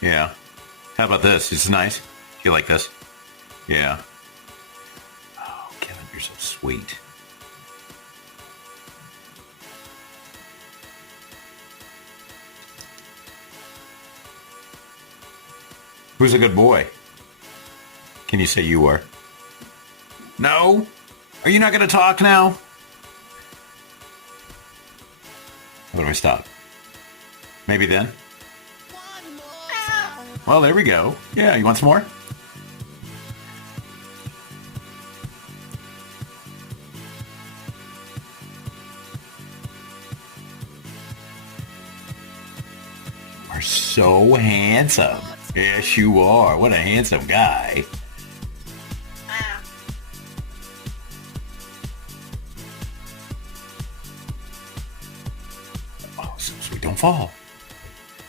Yeah. How about this? It's nice. You like this? Yeah. Oh, Kevin, you're so sweet. Who's a good boy? Can you say you are? No? Are you not going to talk now? How do I stop? Maybe then? Well, there we go. Yeah, you want some more? You are so handsome. Yes, you are. What a handsome guy. Oh, so sweet. Don't fall.